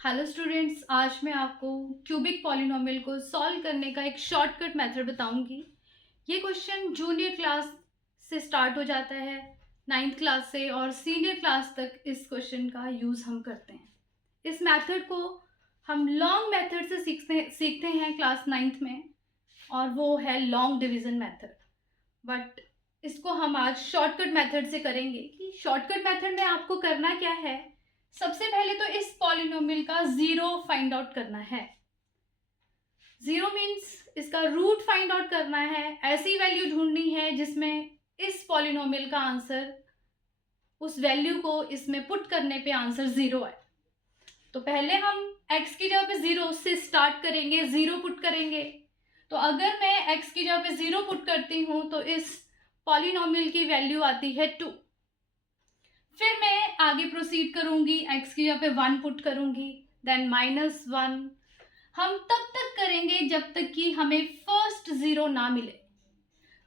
Hello students, आज मैं आपको क्यूबिक पॉलिनोमियल को सॉल्व करने का एक शॉर्टकट मेथड बताऊंगी। ये क्वेश्चन जूनियर क्लास से स्टार्ट हो जाता है, 9th क्लास से, और सीनियर क्लास तक इस क्वेश्चन का यूज़ हम करते हैं। इस मेथड को हम लॉन्ग मेथड से सीखते हैं क्लास 9th में, और वो है लॉन्ग डिवीज़न मेथड। बट इसको हम आज शॉर्टकट मेथड से करेंगे कि शॉर्टकट मेथड में आपको करना क्या है। सबसे पहले तो इस पॉलिनोमियल का ज़ीरो फाइंड आउट करना है। ज़ीरो मीन्स इसका रूट फाइंड आउट करना है। ऐसी वैल्यू ढूंढनी है जिसमें इस पॉलिनोमियल का आंसर, उस वैल्यू को इसमें पुट करने पे आंसर ज़ीरो आए। तो पहले हम x की जगह पे ज़ीरो से स्टार्ट करेंगे, ज़ीरो पुट करेंगे। तो अगर मैं x की जगह पे ज़ीरो पुट करती हूँ तो इस पॉलिनोमियल की वैल्यू आती है 2। फिर मैं आगे प्रोसीड करूंगी, x की जगह पे 1 पुट करूंगी, देन -1। हम तब तक करेंगे जब तक कि हमें फर्स्ट ज़ीरो ना मिले।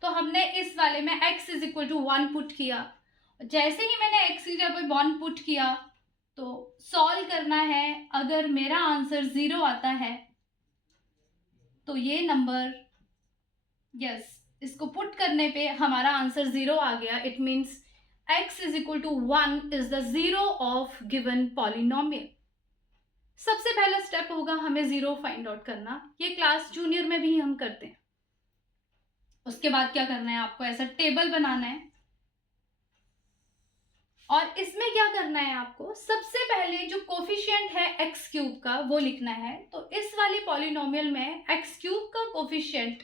तो हमने इस वाले में x is equal to 1 put किया। जैसे ही मैंने x की जगह पे 1 पुट किया तो सॉल्व करना है। अगर मेरा आंसर 0 आता है तो ये नंबर, यस, इसको पुट करने पे हमारा आंसर 0 आ गया। It means x is equal to 1 is the zero of given polynomial. सबसे पहला स्टेप होगा हमें ज़ीरो फाइंड आउट करना। ये क्लास जूनियर में भी हम करते हैं। उसके बाद क्या करना है, आपको ऐसा टेबल बनाना है, और इसमें क्या करना है, आपको सबसे पहले जो कोफिशिएंट है एक्स क्यूब का वो लिखना है। तो इस वाले पॉलिनोमियल में एक्स क्यूब का कोफिशिएंट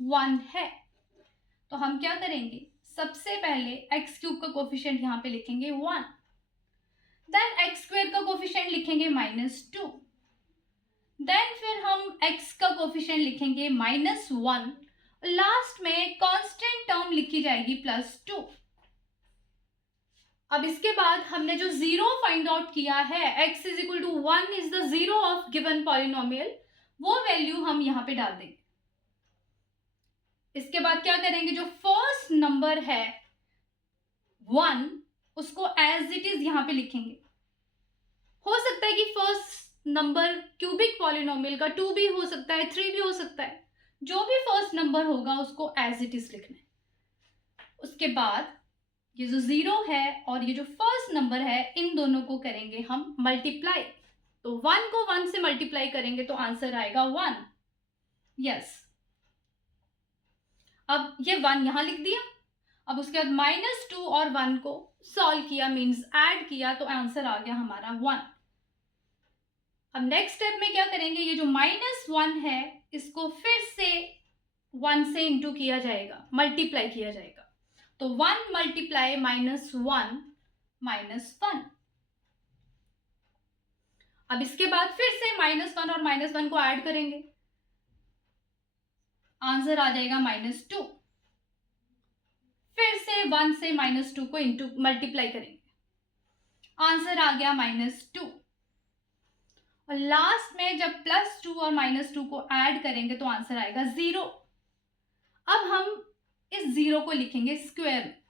1 है। तो हम क्या करेंगे, सबसे पहले एक्स क्यूब का कोफिशिएंट यहाँ पे लिखेंगे 1, देन एक्स स्क्वायर का कोफिशिएंट लिखेंगे -2, देन फिर हम x का कोफिशिएंट लिखेंगे -1, लास्ट में कांस्टेंट टर्म लिखी जाएगी +2। अब इसके बाद हमने जो ज़ीरो फाइंड आउट किया है, x is equal to 1 is the zero of given polynomial, वो वैल्यू हम यहाँ पे डाल देंगे। इसके बाद क्या करेंगे, जो फर्स्ट नंबर है 1, उसको एज इट इज यहाँ पे लिखेंगे। हो सकता है कि फर्स्ट नंबर क्यूबिक पॉलिनोमियल का 2 भी हो सकता है, 3 भी हो सकता है। जो भी फर्स्ट नंबर होगा उसको एज इट इज लिखना है। उसके बाद ये जो 0 है और ये जो फर्स्ट नंबर है, इन दोनों को करेंगे हम मल्टीप्लाई। तो 1 को 1 से मल्टीप्लाई करेंगे तो आंसर आएगा 1। यस, अब ये 1 यहां लिख दिया। अब उसके बाद -2 और 1 को सॉल्व किया, मीन्स ऐड किया, तो आंसर आ गया हमारा 1। अब नेक्स्ट स्टेप में क्या करेंगे, ये जो -1 है इसको फिर से 1 से इंटू किया जाएगा, मल्टीप्लाई किया जाएगा। तो 1 मल्टीप्लाई -1 -1। अब इसके बाद फिर से -1 और -1 को ऐड करेंगे, आंसर आ जाएगा -2। फिर से 1 से -2 को इंटू मल्टीप्लाई करेंगे, आंसर आ गया -2। और लास्ट में जब +2 और -2 को ऐड करेंगे तो आंसर आएगा 0। अब हम इस 0 को लिखेंगे स्क्वायर में।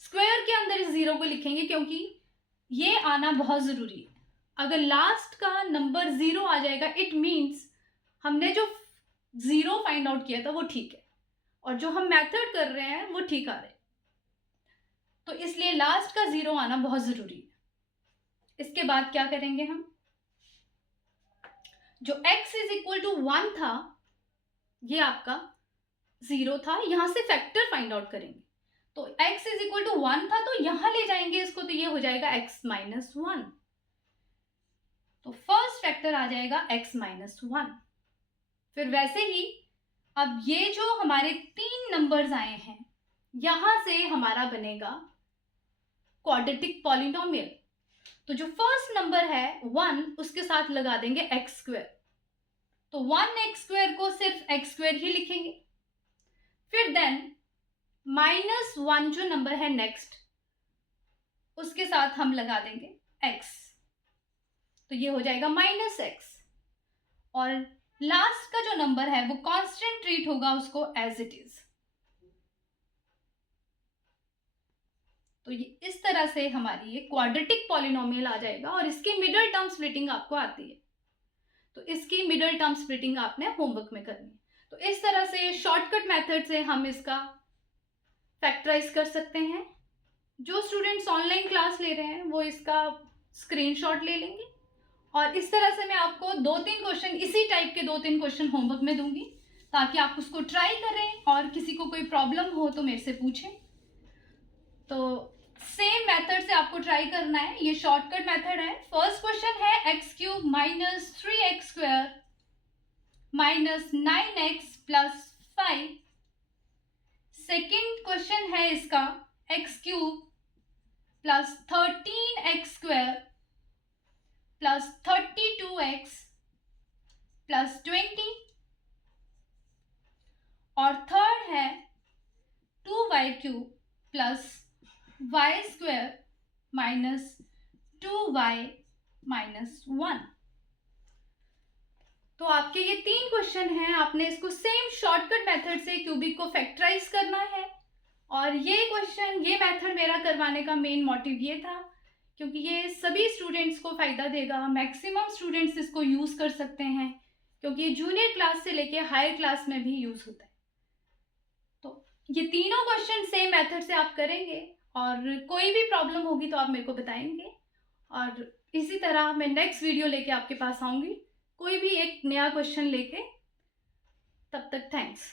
स्क्वायर के अंदर इस 0 को लिखेंगे क्योंकि ये आना बहुत ज़रूरी है। अगर लास्ट का नंबर 0 आ जाएगा, इट मीन्स हमने जो 0 फाइंड आउट किया था वो ठीक है, और जो हम मेथड कर रहे हैं वो ठीक आ रहे हैं। तो इसलिए लास्ट का 0 आना बहुत ज़रूरी है। इसके बाद क्या करेंगे, हम जो x इज इक्वल टू 1 था, ये आपका 0 था, यहां से फैक्टर फाइंड आउट करेंगे। तो x इज इक्वल टू 1 था तो यहां ले जाएंगे इसको, तो ये हो जाएगा x -1। तो फर्स्ट फैक्टर आ जाएगा x -1। फिर वैसे ही अब ये जो हमारे 3 नंबर्स आए हैं, यहां से हमारा बनेगा क्वाड्रेटिक पॉलिनोमियल। तो जो फर्स्ट नंबर है 1, उसके साथ लगा देंगे एक्स स्क्वायर। तो 1x² को सिर्फ x² ही लिखेंगे। फिर देन -1 जो नंबर है नेक्स्ट, उसके साथ हम लगा देंगे x, तो ये हो जाएगा -x। और लास्ट का जो नंबर है वो कांस्टेंट ट्रीट होगा उसको एज इट इज। तो ये इस तरह से हमारी ये क्वाड्रेटिक पॉलिनोमियल आ जाएगा और इसकी मिडल टर्म स्प्लिटिंग आपको आती है। तो इसकी मिडल टर्म स्प्लिटिंग आपने होमवर्क में करनी है। तो इस तरह से शॉर्टकट मेथड से हम इसका फैक्टराइज कर सकते हैं। जो स्टूडेंट्स ऑनलाइन क्लास ले रहे हैं वो इसका स्क्रीनशॉट ले लेंगे और इस तरह से मैं आपको 2-3 क्वेश्चन इसी टाइप के 2-3 क्वेश्चन होमवर्क में दूंगी ताकि आप उसको ट्राई करें और किसी को कोई प्रॉब्लम हो तो मेरे से पूछें। तो सेम मेथड से आपको ट्राई करना है। ये शॉर्टकट मेथड है। फर्स्ट क्वेश्चन है x³ minus 3x² minus 9x plus 5। Second question है इसका x³ plus 13x² plus 32x plus 20। और थर्ड है 2y³ plus y² minus 2y minus 1। तो आपके ये 3 क्वेश्चन हैं। आपने इसको सेम शॉर्टकट मेथड से क्यूबिक को फैक्टराइज करना है। और ये क्वेश्चन, ये मेथड मेरा करवाने का मेन मोटिव ये था क्योंकि ये सभी स्टूडेंट्स को फ़ायदा देगा। मैक्सिमम स्टूडेंट्स इसको यूज़ कर सकते हैं क्योंकि ये जूनियर क्लास से लेके हायर क्लास में भी यूज़ होता है। तो ये तीनों क्वेश्चन सेम मेथड से आप करेंगे और कोई भी प्रॉब्लम होगी तो आप मेरे को बताएंगे और इसी तरह मैं नेक्स्ट वीडियो लेके आपके पास आऊँगी कोई भी एक नया क्वेश्चन लेके। तब तक थैंक्स।